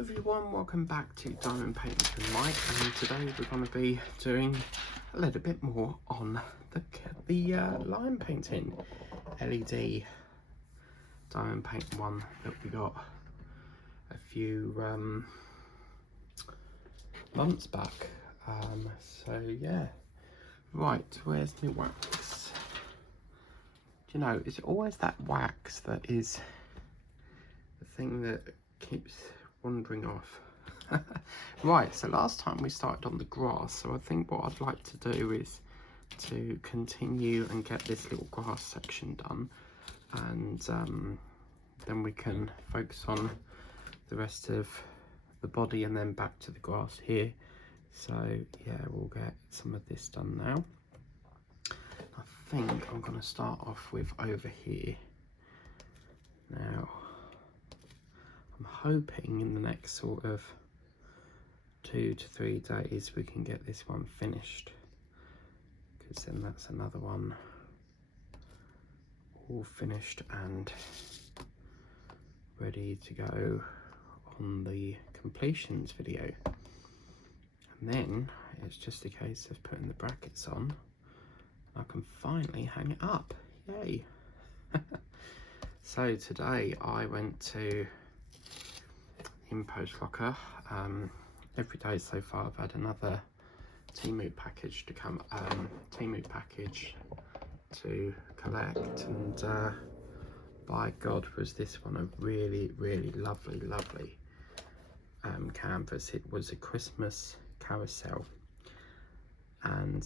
Everyone, welcome back to Diamond Painting with Mike, and today we're going to be doing a little bit more on the line painting LED diamond paint one that we got a few months back. So yeah, right, where's my wax? Do you know, it's always that wax that is the thing that keeps wandering off. Right, so last time we started on the grass, so I think what I'd like to do is to continue and get this little grass section done, and then we can focus on the rest of the body and then back to the grass here. So yeah, we'll get some of this done now. I think I'm going to start off with over here. Now I'm hoping in the next sort of 2 to 3 days we can get this one finished, because then that's another one all finished and ready to go on the completions video. And then it's just a case of putting the brackets on. I can finally hang it up. Yay! So today I went to Post Locker. Every day so far I've had another Temu package to come, Temu package to collect, and by God was this one a really lovely canvas. It was a Christmas carousel, and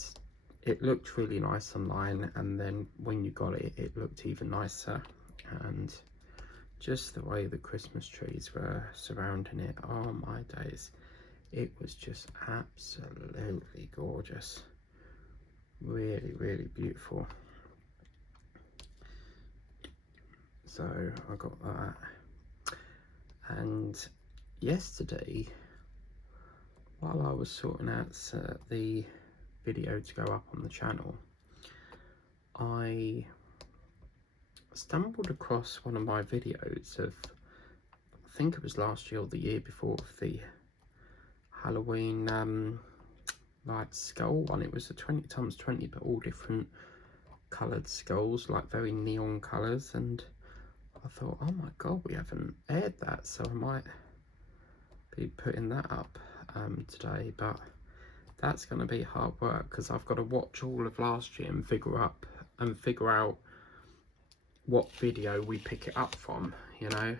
it looked really nice online, and then when you got it, it looked even nicer. And just the way the Christmas trees were surrounding it, oh my days, it was just absolutely gorgeous. Really beautiful. So I got that, and yesterday while I was sorting out the video to go up on the channel, I stumbled across one of my videos of, I think it was last year or the year before, of the Halloween like skull one. It was a 20x20, but all different coloured skulls, like very neon colours, and I thought, oh my God, we haven't aired that, so I might be putting that up today. But that's going to be hard work, because I've got to watch all of last year and figure out what video we pick it up from, you know.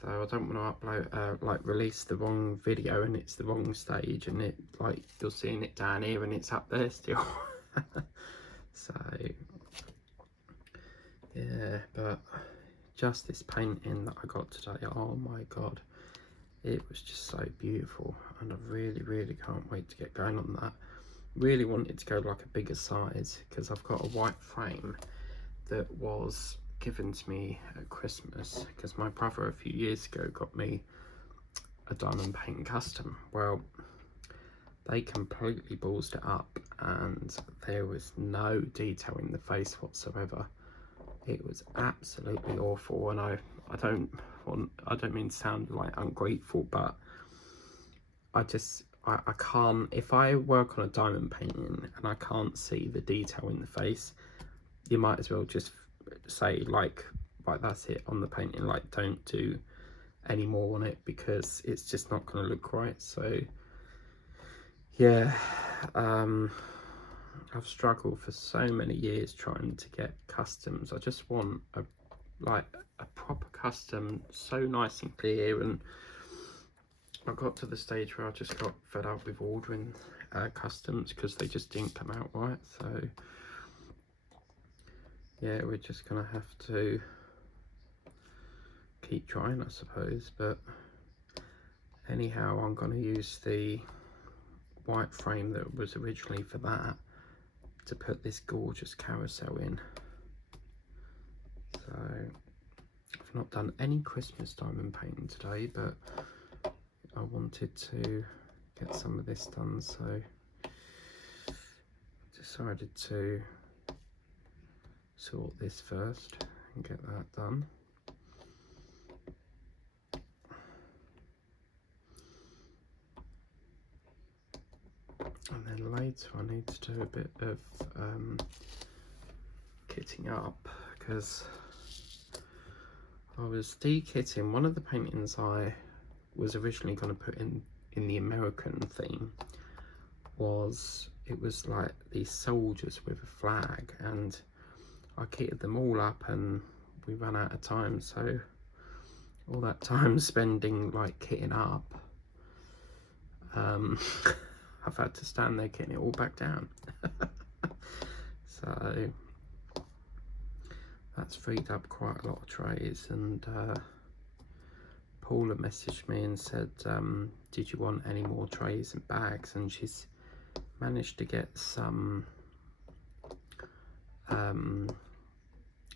So I don't want to upload like release the wrong video and it's the wrong stage, and it, like, you're seeing it down here and it's up there still. So yeah, but just this painting that I got today, oh my God, it was just so beautiful, and I really can't wait to get going on that. Really wanted to go like a bigger size, because I've got a white frame that was given to me at Christmas, because my brother a few years ago got me a diamond paint custom. Well, they completely ballsed it up, and there was no detail in the face whatsoever. It was absolutely awful, and I don't mean to sound like ungrateful, but I can't, if I work on a diamond painting and I can't see the detail in the face, you might as well just say like, right, that's it on the painting, like, don't do any more on it, because it's just not going to look right. So yeah, I've struggled for so many years trying to get customs. I just want a proper custom, so nice and clear, and I got to the stage where I just got fed up with ordering customs, because they just didn't come out right. So yeah, we're just gonna have to keep trying, I suppose. But anyhow, I'm gonna use the white frame that was originally for that to put this gorgeous carousel in. So I've not done any Christmas diamond painting today, but I wanted to get some of this done, so decided to sort this first and get that done. And then later I need to do a bit of kitting up, because I was de-kitting one of the paintings I was originally going to put in the American theme. It was like these soldiers with a flag, and I kitted them all up and we ran out of time, so all that time spending like kitting up, I've had to stand there getting it all back down. So that's freed up quite a lot of trays. And Paula messaged me and said, did you want any more trays and bags? And she's managed to get some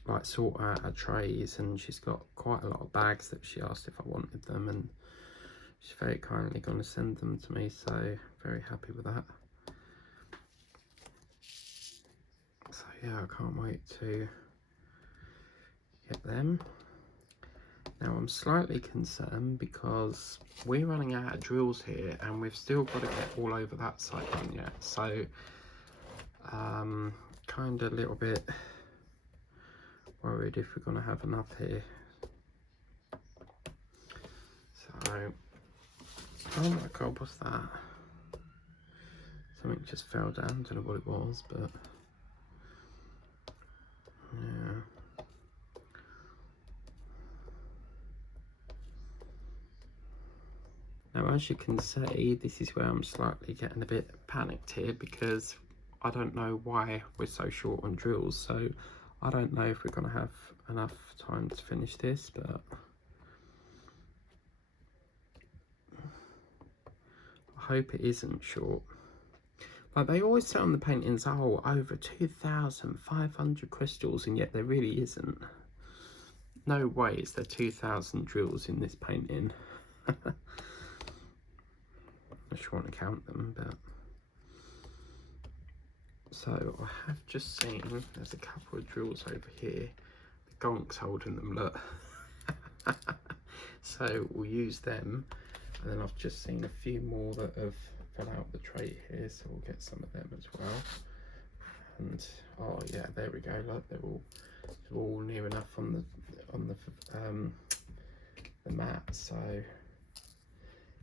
like sort out her trays, and she's got quite a lot of bags that she asked if I wanted them, and she's very kindly going to send them to me, so very happy with that. So yeah, I can't wait to get them. Now I'm slightly concerned because we're running out of drills here and we've still got to get all over that side done yet, so kind of a little bit worried if we're going to have enough here. So, oh my god, what's that? Something just fell down, don't know what it was, but yeah. Now as you can see, this is where I'm slightly getting a bit panicked here, because I don't know why we're so short on drills, so I don't know if we're going to have enough time to finish this, but I hope it isn't short. Like they always say on the paintings, oh, over 2,500 crystals, and yet there really isn't. No way is there 2,000 drills in this painting. Unless you want to count them, but... So I have just seen there's a couple of drills over here. The gonk's holding them, look. So we'll use them, and then I've just seen a few more that have fell out the tray here, so we'll get some of them as well. And oh yeah, there we go. Look, they're all near enough on the mat. So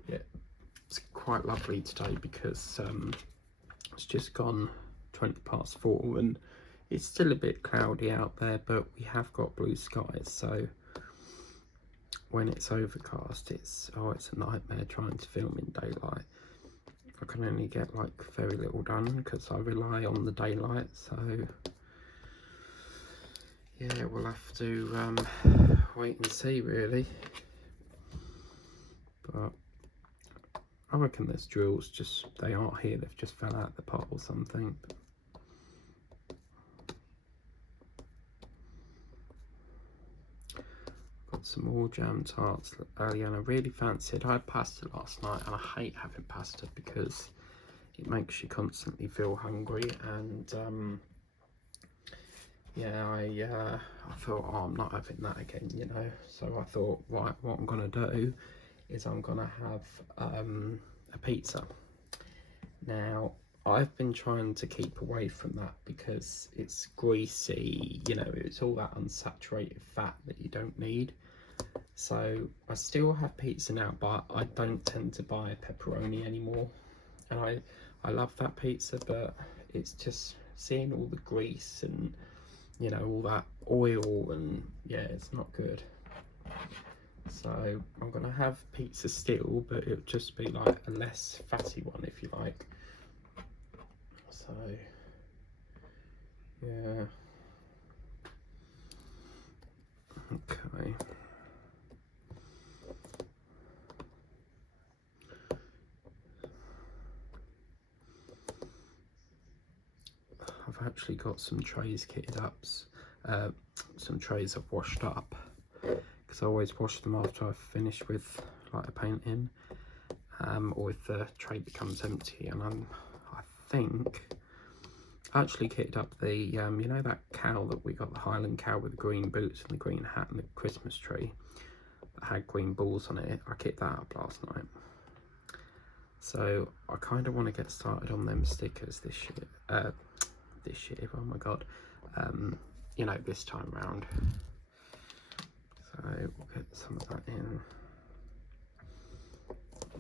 yeah, it's quite lovely today because it's just gone 4:20 and it's still a bit cloudy out there, but we have got blue skies, so when it's overcast it's a nightmare trying to film in daylight. I can only get like very little done because I rely on the daylight, so yeah, we'll have to wait and see really. But I reckon there's drills, just they aren't here, they've just fell out the pot or something. Got some more jam tarts earlier, and I really fancied. I had pasta last night, and I hate having pasta because it makes you constantly feel hungry. And yeah, I thought, oh, I'm not having that again, you know. So I thought, right, what I'm gonna do is I'm gonna have a pizza. Now I've been trying to keep away from that because it's greasy, you know, it's all that unsaturated fat that you don't need. So I still have pizza now, but I don't tend to buy pepperoni anymore. And I love that pizza, but it's just seeing all the grease and, you know, all that oil, and yeah, it's not good. So I'm gonna have pizza still, but it'll just be like a less fatty one, if you like. So yeah, okay. I've actually got some trays kitted up, some trays I've washed up, because I always wash them after I've finished with like a painting, or if the tray becomes empty. And I think I actually kitted up the you know that cow that we got, the Highland cow with the green boots and the green hat and the Christmas tree that had green balls on it. I kitted that up last night. So I kind of want to get started on them stickers this year. Oh my god. You know, this time round. So we'll get some of that in.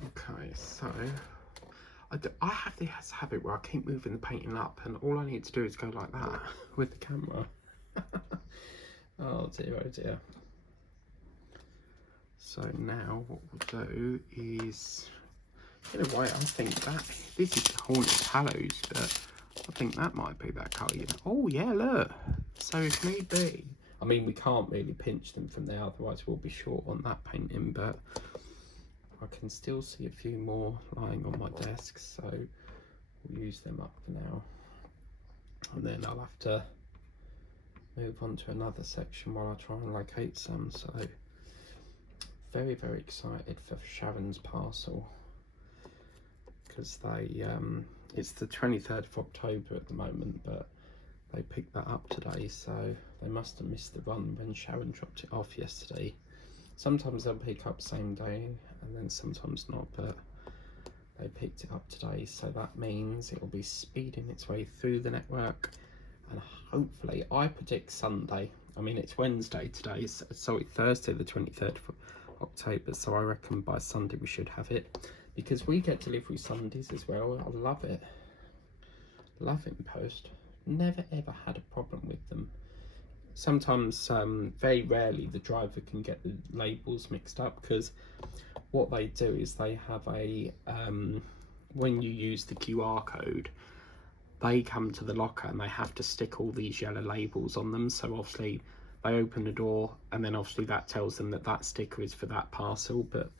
Okay, so I have this habit where I keep moving the painting up, and all I need to do is go like that with the camera. Oh dear, oh dear. So now what we'll do is, in a way, I think that this is the Hornet Hallows, but I think that might be that colour. You know? Oh yeah, look. So if need be, I mean, we can't really pinch them from there, otherwise we'll be short on that painting, but I can still see a few more lying on my desk, so we'll use them up for now. And then I'll have to move on to another section while I try and locate some. So very, very excited for Sharon's parcel, because they it's the 23rd of October at the moment, but they picked that up today, so they must have missed the run when Sharon dropped it off yesterday. Sometimes they'll pick up same day and then sometimes not, but they picked it up today, so that means it will be speeding its way through the network, and hopefully, I predict Sunday. I mean, it's Wednesday today, so it's Thursday the 23rd of October, so I reckon by Sunday we should have it, because we get delivery Sundays as well. I love it. Love it in post. Never ever had a problem with them. Sometimes, very rarely, the driver can get the labels mixed up, because what they do is they have a, when you use the QR code, they come to the locker and they have to stick all these yellow labels on them. So obviously they open the door, and then obviously that tells them that that sticker is for that parcel, but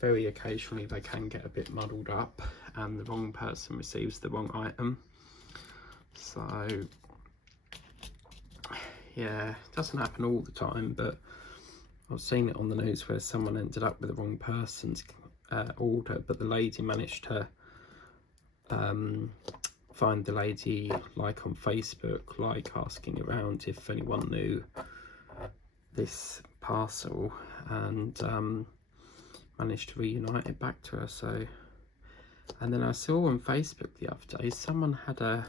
very occasionally they can get a bit muddled up and the wrong person receives the wrong item. So yeah, it doesn't happen all the time, but I've seen it on the news where someone ended up with the wrong person's order, but the lady managed to find the lady, like, on Facebook, like, asking around if anyone knew this parcel, and managed to reunite it back to her. So, and then I saw on Facebook the other day, someone had a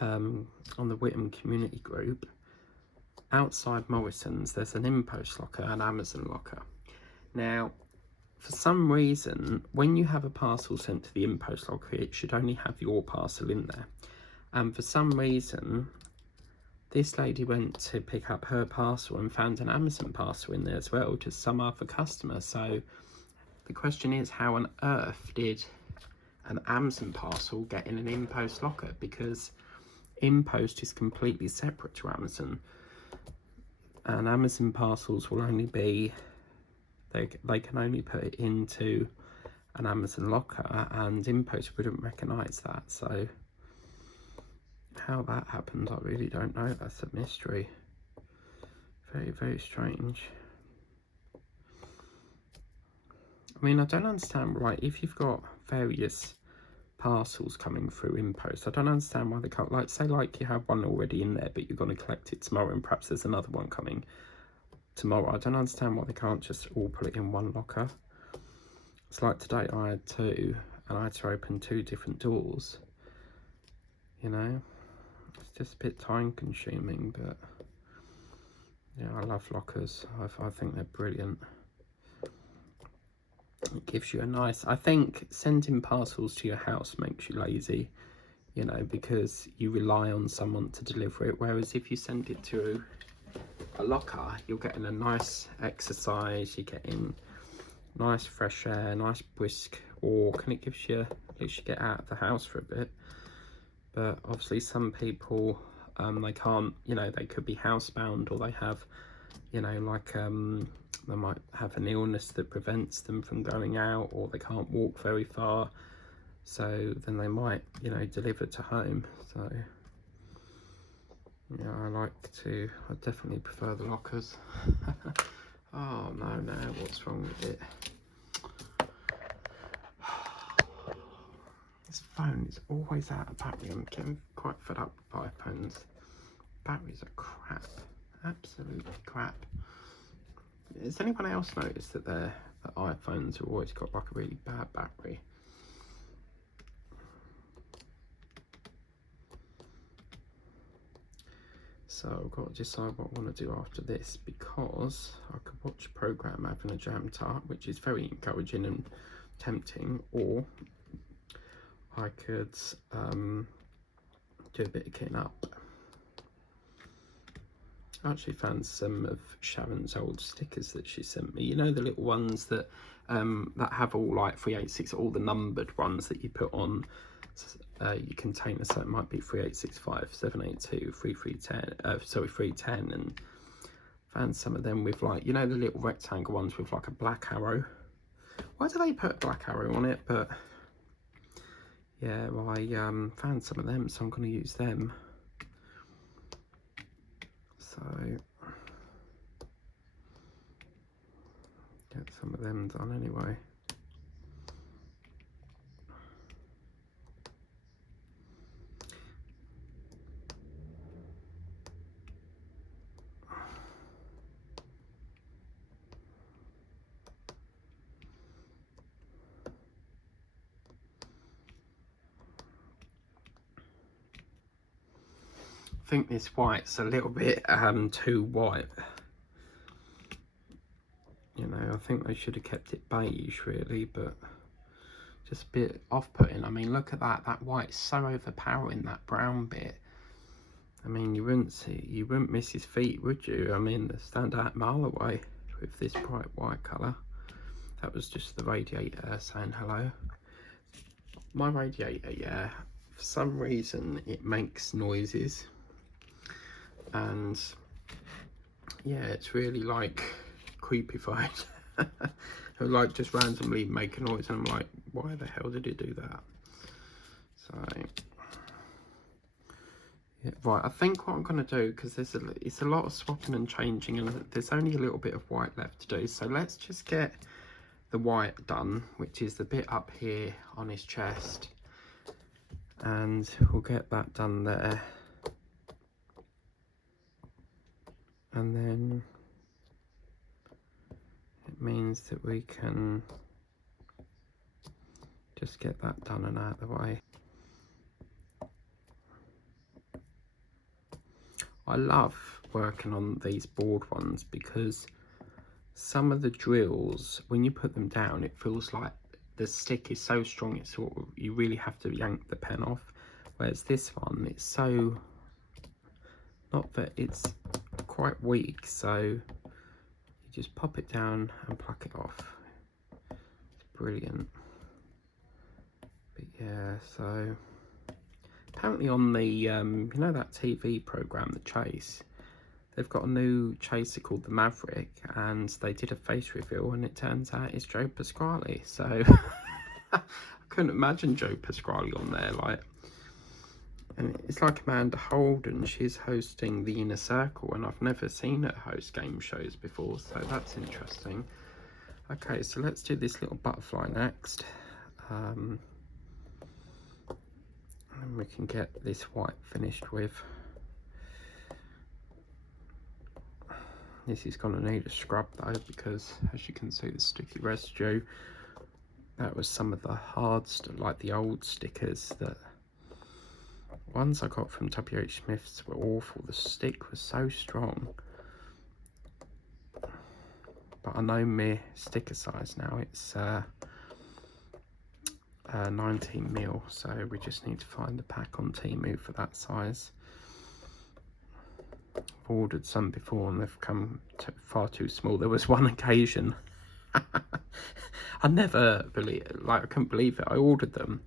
on the Whittam community group, outside Morrison's there's an InPost locker, an Amazon locker. Now, for some reason, when you have a parcel sent to the InPost locker, it should only have your parcel in there. And for some reason, this lady went to pick up her parcel and found an Amazon parcel in there as well to some other customer. So the question is, how on earth did an Amazon parcel get in an InPost locker? Because InPost is completely separate to Amazon, and Amazon parcels will only be, they can only put it into an Amazon locker, and InPost wouldn't recognise that. So how that happened, I really don't know. That's a mystery. Very, very strange. I mean, I don't understand, right, if you've got various parcels coming through InPost, I don't understand why they can't, like, say, like, you have one already in there, but you're going to collect it tomorrow, and perhaps there's another one coming tomorrow. I don't understand why they can't just all put it in one locker. It's like today I had two, and I had to open two different doors, you know. It's just a bit time consuming, but yeah, I love lockers. I think they're brilliant. It gives you a nice, I think sending parcels to your house makes you lazy, you know, because you rely on someone to deliver it, whereas if you send it to a locker, you're getting a nice exercise, you're getting nice fresh air, nice brisk walk, and it gives you, lets you get out of the house for a bit. But obviously some people, they can't, you know, they could be housebound, or they have, you know, like, they might have an illness that prevents them from going out, or they can't walk very far, so then they might, you know, deliver to home. So yeah, I definitely prefer the lockers. Oh no, what's wrong with it? This phone is always out of battery. I'm getting quite fed up with iPhones. Batteries are crap, absolutely crap. Has anyone else noticed that their iPhones have always got like a really bad battery? So I've got to decide what I want to do after this, because I could watch a programme having a jam tart, which is very encouraging and tempting, or I could do a bit of kitting up. I actually found some of Sharon's old stickers that she sent me. You know, the little ones that have all like 386, all the numbered ones that you put on your container. So it might be 3865, 782, 3310, sorry, 310, and found some of them with, like, you know, the little rectangle ones with like a black arrow. Why do they put a black arrow on it? But yeah, well, I found some of them, so I'm going to use them. So get some of them done anyway. I think this white's a little bit too white. You know, I think they should have kept it beige really, but just a bit off-putting. I mean, look at that. That white's so overpowering, that brown bit. I mean, you wouldn't miss his feet, would you? I mean, they stand out a mile away with this bright white colour. That was just the radiator saying hello. My radiator, yeah, for some reason it makes noises. And yeah, it's really like creepified. It would like just randomly make a noise, and I'm like, why the hell did it do that? So yeah, right, I think what I'm going to do, because it's a lot of swapping and changing, and there's only a little bit of white left to do, so let's just get the white done, which is the bit up here on his chest, and we'll get that done there. And then it means that we can just get that done and out of the way. I love working on these board ones because some of the drills, when you put them down, it feels like the stick is so strong, it's sort of, you really have to yank the pen off. Whereas this one, it's so, not that it's quite weak, so you just pop it down and pluck it off. It's brilliant. But yeah, so apparently on the you know that TV program, The Chase, they've got a new chaser called the Maverick, and they did a face reveal, and it turns out it's Joe Pasquale. So I couldn't imagine Joe Pasquale on there, like. And it's like Amanda Holden, she's hosting the Inner Circle, and I've never seen her host game shows before, so that's interesting. Okay, so let's do this little butterfly next. And we can get this white finished with. This is going to need a scrub though, because as you can see, the sticky residue, that was some of the hard stuff, like the old stickers that ones I got from WH Smith's were awful. The stick was so strong. But I know my sticker size now, it's 19mm, so we just need to find the pack on Temu for that size. I've ordered some before and they've come far too small. There was one occasion I never I couldn't believe it. I ordered them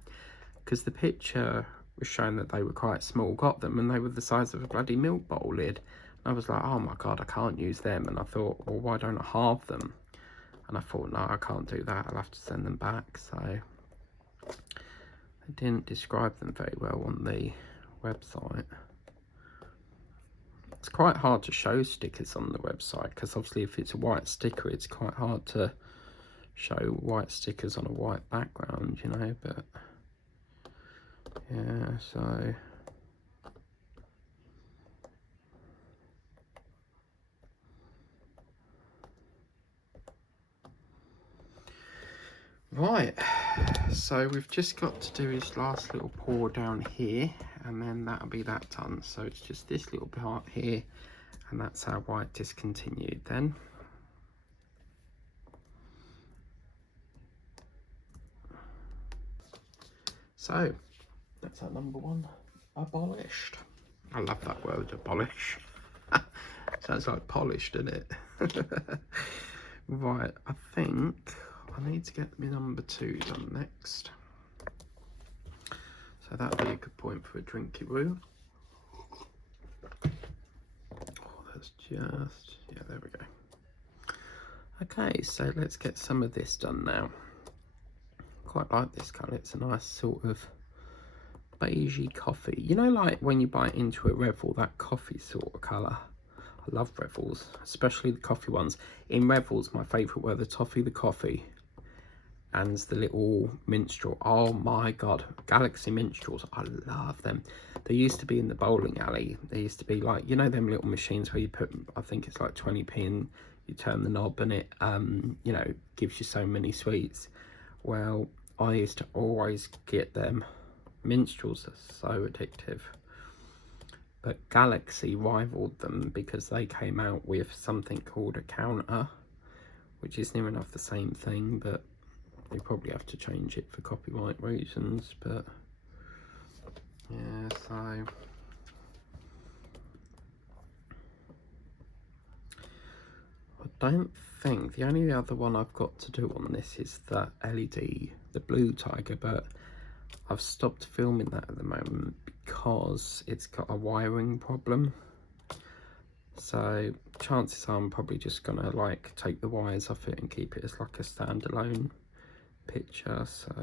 because the picture was showing that they were quite small, got them, and they were the size of a bloody milk bowl lid. I was like, oh my god, I can't use them. And I thought, well, why don't I halve them? And I thought, no, I can't do that, I'll have to send them back. So they didn't describe them very well on the website. It's quite hard to show stickers on the website, because obviously if it's a white sticker, it's quite hard to show white stickers on a white background, you know. But yeah, so right, so we've just got to do his last little pour down here, and then that'll be that done. So it's just this little part here, and that's our white discontinued then. So that's our number one abolished. I love that word, abolish. Sounds like polished, doesn't it? Right, I think I need to get my number two done next. So that'll be a good point for a drinky woo. Oh, that's just, yeah, there we go. Okay, so let's get some of this done now. Quite like this colour. It's a nice sort of beigey coffee. You know, like when you bite into a Revel, that coffee sort of colour. I love Revels, especially the coffee ones. In Revels, my favourite were the toffee, the coffee, and the little minstrel. Oh my god, Galaxy minstrels, I love them. They used to be in the bowling alley. They used to be like, you know, them little machines where you put, I think it's like 20p in, you turn the knob and it, you know, gives you so many sweets. Well, I used to always get them. Minstrels are so addictive. But Galaxy rivaled them because they came out with something called a counter, which is near enough the same thing, but they probably have to change it for copyright reasons. But yeah, so I don't think, the only other one I've got to do on this is that LED, the blue tiger, but I've stopped filming that at the moment because it's got a wiring problem. So chances are I'm probably just gonna like take the wires off it and keep it as like a standalone picture. So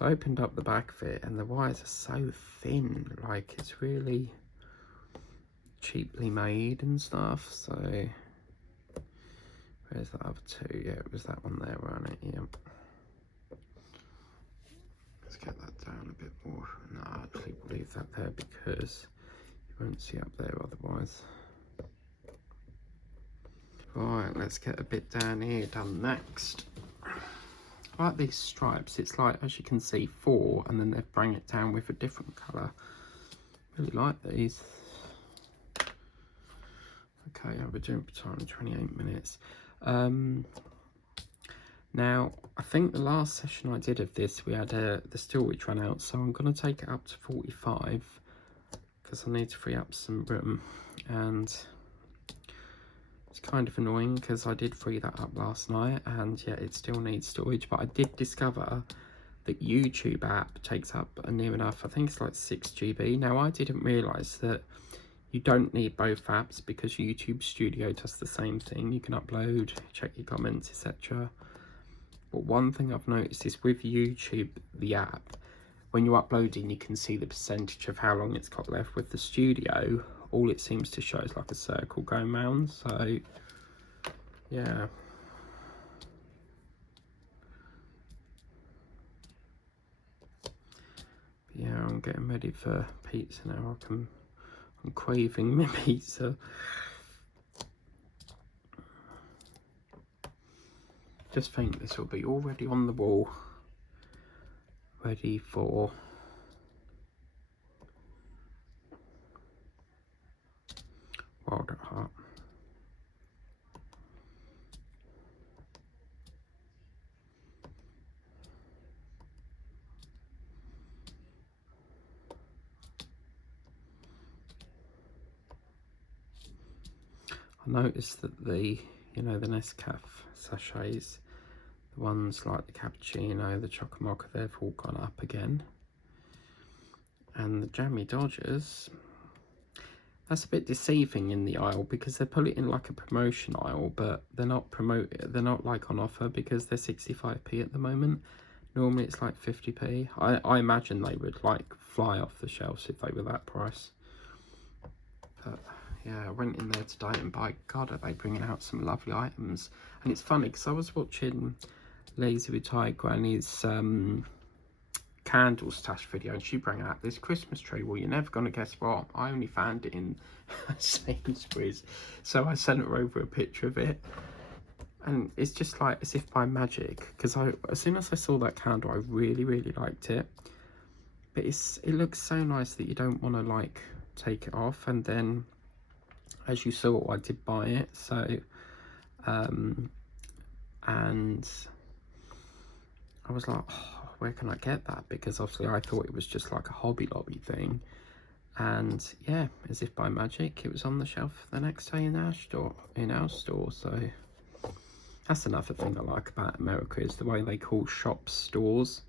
I opened up the back of it and the wires are so thin, like it's really cheaply made and stuff. So where's the other two? Yeah, it was that one there, wasn't it? Yeah. Let's get that down a bit more. No, actually we'll leave that there because you won't see up there otherwise. Right, let's get a bit down here done next. I like these stripes. It's like, as you can see, 4, and then they've bring it down with a different colour. Really like these. Okay, I'll be doing for time 28 minutes. Now, I think the last session I did of this, we had the still which ran out, so I'm going to take it up to 45 because I need to free up some room, and it's kind of annoying because I did free that up last night, and yeah, it still needs storage. But I did discover that YouTube app takes up near enough, I think it's like 6 GB. Now, I didn't realise that you don't need both apps because YouTube Studio does the same thing. You can upload, check your comments, etc. But one thing I've noticed is with YouTube, the app, when you're uploading, you can see the percentage of how long it's got left. With the Studio, all it seems to show is like a circle going round. So, yeah. Yeah, I'm getting ready for pizza now. I'm craving my pizza. Just think this will be already on the wall, ready for Wild at Heart. I noticed that the, you know, the Nescafe sachets, the ones like the cappuccino, the chocolate mocha, they've all gone up again. And the Jammy Dodgers, that's a bit deceiving in the aisle because they put it in like a promotion aisle, but they're not like on offer because they're 65p at the moment. Normally it's like 50p. I imagine they would like fly off the shelves if they were that price. But yeah, I went in there today and by God, are they bringing out some lovely items. And it's funny because I was watching Lazy Retired Granny's candle stash video and she brought out this Christmas tree. Well, you're never going to guess what. I only found it in Sainsbury's. So I sent her over a picture of it. And it's just like as if by magic. Because as soon as I saw that candle, I really, really liked it. but it looks so nice that you don't want to like take it off. And then, as you saw, I did buy it, so and I was like, oh, where can I get that? Because obviously I thought it was just like a Hobby Lobby thing, and yeah, as if by magic, it was on the shelf the next day in our store. So that's another thing I like about America, is the way they call shops stores.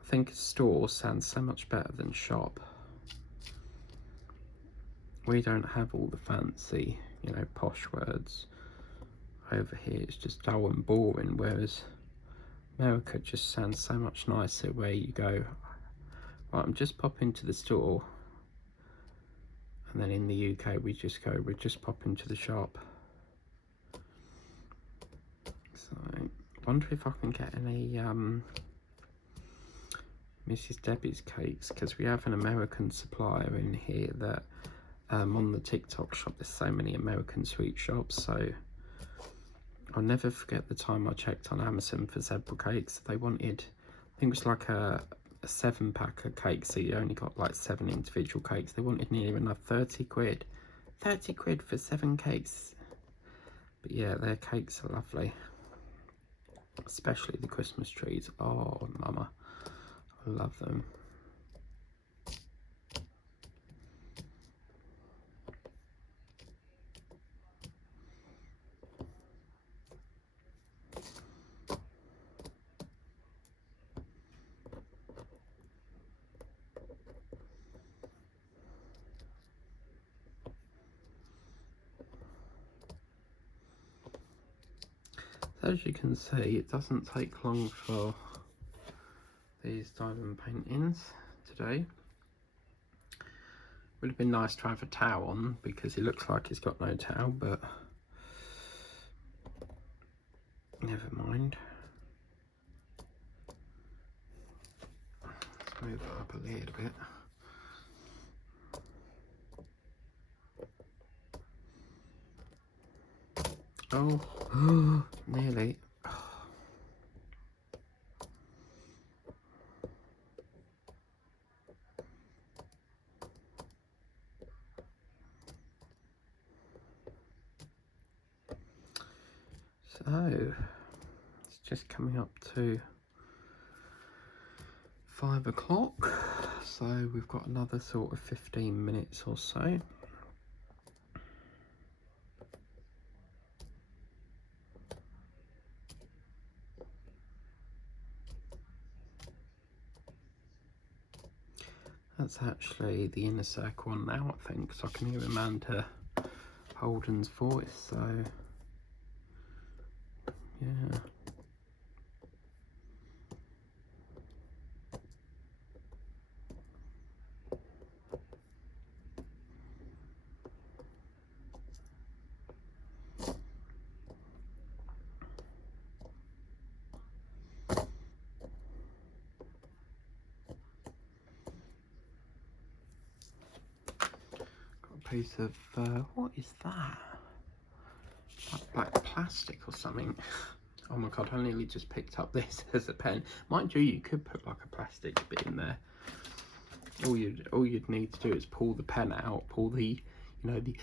I think store sounds so much better than shop. We don't have all the fancy, you know, posh words. Over here it's just dull and boring, whereas America just sounds so much nicer, where you go, right, I'm just popping to the store, and then in the UK we just pop into the shop. So I wonder if I can get any Mrs. Debbie's cakes, because we have an American supplier in here that on the TikTok shop. There's so many American sweet shops, so I'll never forget the time I checked on Amazon for zebra cakes. They wanted, I think it was like a 7-pack of cakes, so you only got like 7 individual cakes. They wanted nearly enough 30 quid. 30 quid for 7 cakes. But yeah, their cakes are lovely, especially the Christmas trees. Oh mama, I love them. As you can see, it doesn't take long for these diamond paintings today. Would have been nice to have a towel on, because it looks like he's got no towel, but never mind. Let's move it up a little bit. Oh, nearly. So, it's just coming up to 5 o'clock, so we've got another sort of 15 minutes or so. That's actually the inner circle on now, I think, so I can hear Amanda Holden's voice, so yeah. Got a piece of, what is that? Like plastic or something. Oh my god, I nearly just picked up this as a pen. Mind you, you could put like a plastic bit in there. All you'd need to do is pull the pen out, pull the, you know, the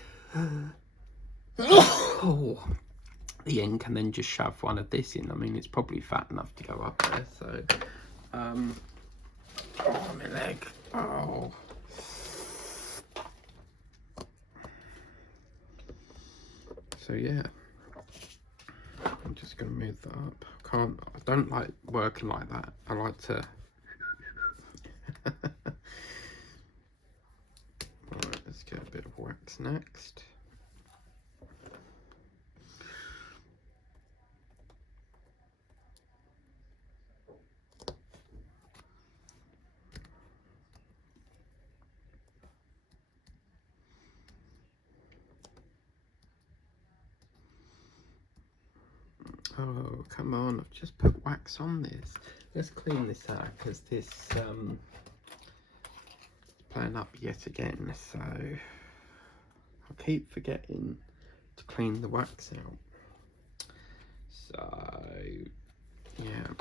the ink, and then just shove one of this in. I mean, it's probably fat enough to go up there. So, oh my leg. Oh. So yeah, I'm just gonna move that up. I don't like working like that. I like to. Alright, let's get a bit of wax next. Oh, come on, I've just put wax on this. Let's clean this out, because this playing up yet again, so I keep forgetting to clean the wax out. So, yeah.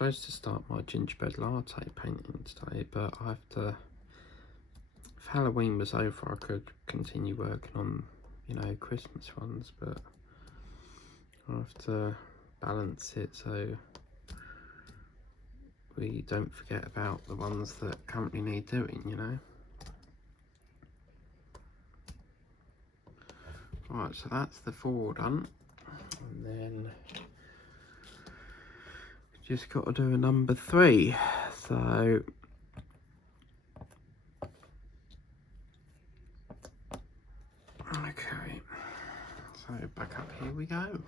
supposed to start my gingerbread latte painting today, but I have to, if Halloween was over, I could continue working on, you know, Christmas ones, but I have to balance it so we don't forget about the ones that currently need doing, you know. Right, so that's the 4 done, and then just got to do a number 3. So okay, so back up here we go.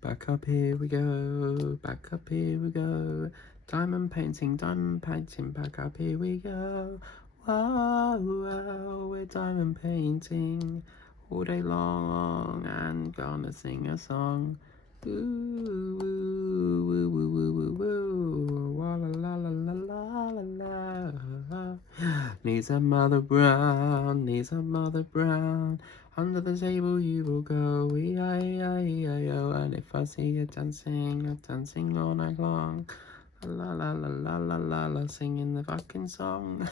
Back up here we go. Back up here we go. Diamond painting, back up here we go. Whoa, whoa, we're diamond painting all day long and gonna sing a song. Ooh, woo, woo, woo, woo, woo, woo. La la la la la la la. Needs a mother brown, needs a mother brown. Under the table you will go, E-I-E-I-E-I-O. And if I see you dancing, I'm dancing all night long. La la la la la la la, singing the fucking song.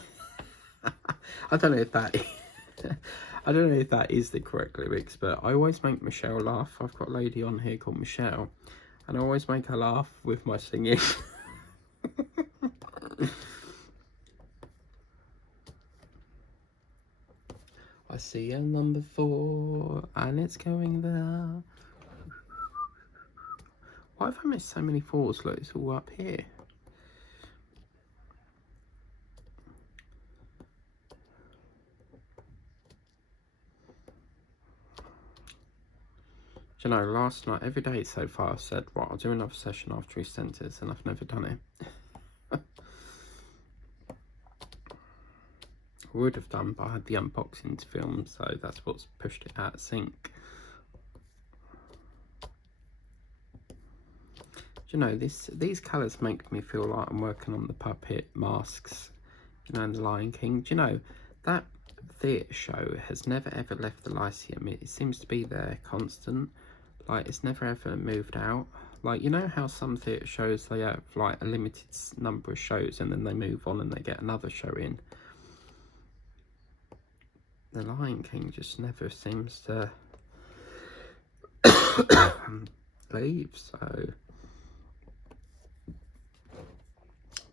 I don't know if that I don't know if that is the correct lyrics, but I always make Michelle laugh. I've got a lady on here called Michelle, and I always make her laugh with my singing. I see a number 4, and it's going there. Why have I missed so many 4s? Look, it's all up here. Do you know, last night, every day so far, I've said, right, I'll do another session after EastEnders, and I've never done it. I would have done, but I had the unboxing to film, so that's what's pushed it out of sync. Do you know, these colours make me feel like I'm working on the puppet masks, you know, in The Lion King. Do you know, that theatre show has never ever left the Lyceum. It seems to be there constant. Like, it's never ever moved out. Like, you know how some theatre shows, they have like a limited number of shows and then they move on and they get another show in. The Lion King just never seems to leave, so.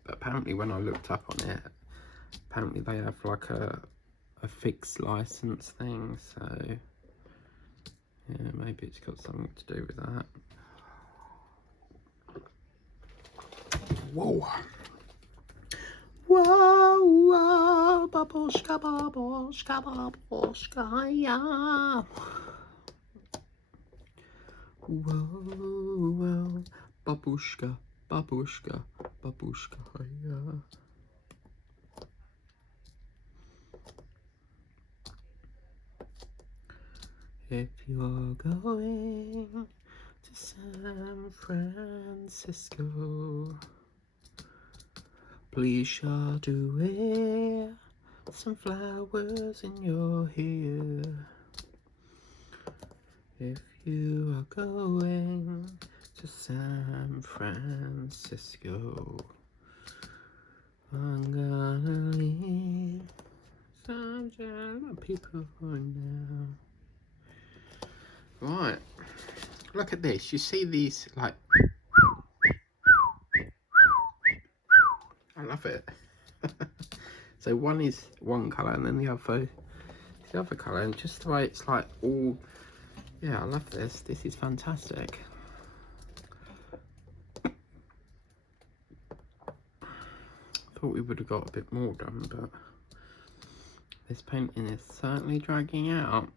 But apparently when I looked up on it, apparently they have like a fixed license thing, so yeah, maybe it's got something to do with that. Whoa. Whoa, whoa, babushka, babushka, babushka, yeah. Whoa, whoa, babushka, babushka, babushka, yeah. If you're going to San Francisco, please sure to wear some flowers in your hair. If you are going to San Francisco, I'm gonna leave some German people now. Right, look at this. You see these, like, I love it. So one is one colour and then the other colour, and just the way it's like all, yeah, I love this. This is fantastic. Thought we would have got a bit more done, but this painting is certainly dragging out.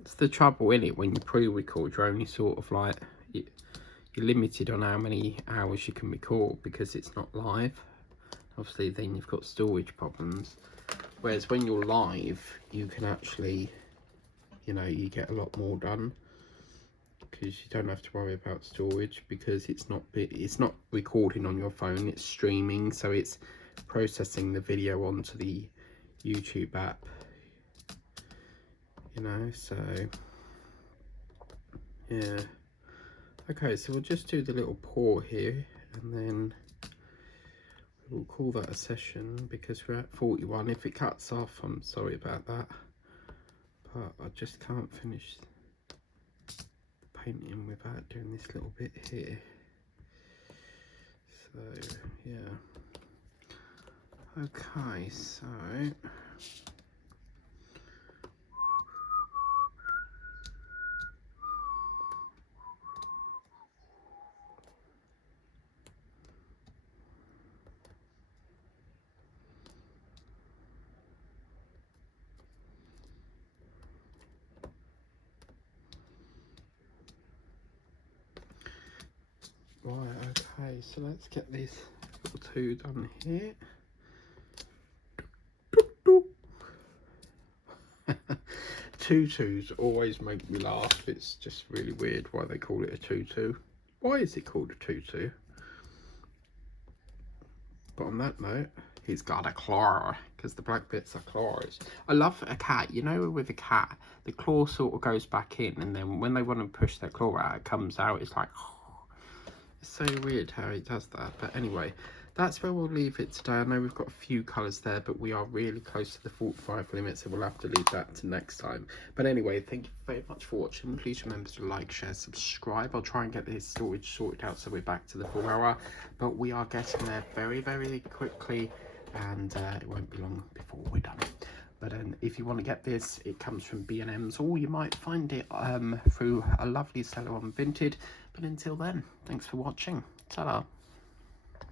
It's the trouble, in it, when you pre-record, you're only sort of like, you're limited on how many hours you can record because it's not live. Obviously then you've got storage problems, whereas when you're live you can actually, you know, you get a lot more done because you don't have to worry about storage, because it's not recording on your phone, it's streaming, so it's processing the video onto the YouTube app, you know. So yeah, Okay, so we'll just do the little paw here, and then we'll call that a session because we're at 41. If it cuts off, I'm sorry about that, but I just can't finish the painting without doing this little bit here. So yeah, okay, so right, okay, so let's get these little two done here. Tutus always make me laugh. It's just really weird why they call it a tutu. Why is it called a tutu? But on that note, he's got a claw, because the black bits are claws. I love a cat. You know, with a cat, the claw sort of goes back in, and then when they want to push their claw out, it comes out. It's like, it's so weird how he does that. But anyway, that's where we'll leave it today. I know we've got a few colours there, but we are really close to the 45 limit, so we'll have to leave that to next time. But anyway, thank you very much for watching. Please remember to like, share, subscribe. I'll try and get this storage sorted out so we're back to the 4 hour, but we are getting there very, very quickly, and it won't be long before we're done. But if you want to get this, it comes from B&M's, or you might find it through a lovely seller on Vinted. But until then, thanks for watching. Ta-da.